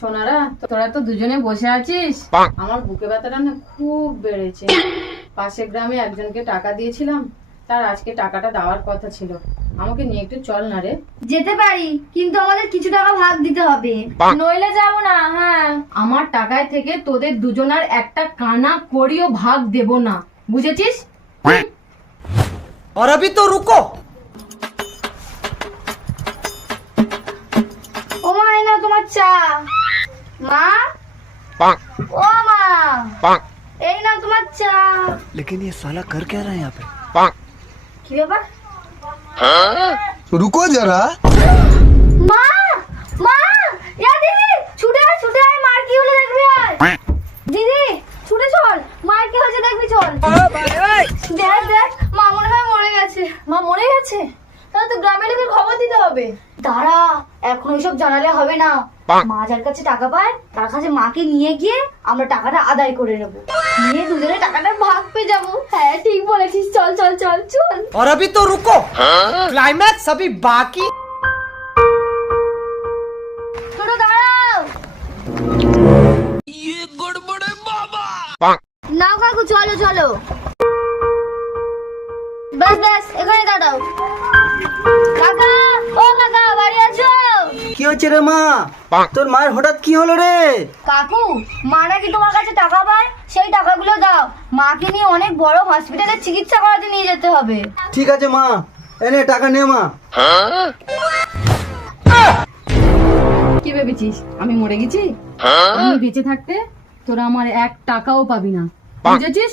সোনারা, তোরা তো দুজনে বসে আছিস, আমার বুকে ব্যথাটা না খুব বেড়েছে। পাশের গ্রামে একজনকে টাকা দিয়েছিলাম, তার আজকে টাকাটা দেওয়ার কথা ছিল। আমাকে নিয়ে একটু চল না রে। যেতে পারি, কিন্তু আমাদের কিছু টাকা ভাগ দিতে হবে, নইলে যাবো না। হ্যাঁ, আমার টাকায় থেকে তোদের দুজনার একটা কানা করিও ভাগ দেব না, বুঝেছিস? और अभी तो रुको। ও মা, এই নাও তোমার চা। মা, ও মা, এই নাও তোমার চা। लेकिन ये साला कर क्या रहा है यहाँ पे? কি ব্যাপার? रुको जरा। মা, মা, ইয়া দিদি, ছুটে আয়, মার কি হলো দেখবি আয়। দিদি, ছুটে চল, মার কি হয়েছে দেখবি চল। দেখ, মা মনে হয় মরে গেছে। মা মরে গেছে? তাহলে তো গ্রামের লোকের খবর দিতে হবে। দাঁড়া, এখন ওইসব জানালে হবে না। মা যার কাছে টাকা পায় তার কাছে মাকে নিয়ে গিয়ে আমরা টাকাটা আদায় করে নেবো, নিয়ে দুজনে টাকাটা ভাগ পেয়ে যাবো। হ্যাঁ ঠিক বলেছিস, চল চল চল চল। और अभी तो रुको, क्लाइमैक्स अभी बाकी। ছোট দাঁড়াও। নাও কাকু, চলো চলো। ব্যাস এখানে দাঁড়াও। কাকা, ও কাকা, বাড়ি আছো? কি হচ্ছে রে মা? তোর মায়ের হঠাৎ কি হলো রে? কাকু, মা নাকি তোমার কাছে টাকা পায়, সেই টাকাগুলো দাও। মাকে নিয়ে অনেক বড় হসপিটালে চিকিৎসা করাতে নিয়ে যেতে হবে। ঠিক আছে মা, এনে টাকা নে মা। কি ভেবেছিস আমি মরে গেছি? আমি বেঁচে থাকতে তোরা আমার এক টাকাও পাবি না, বুঝেছিস?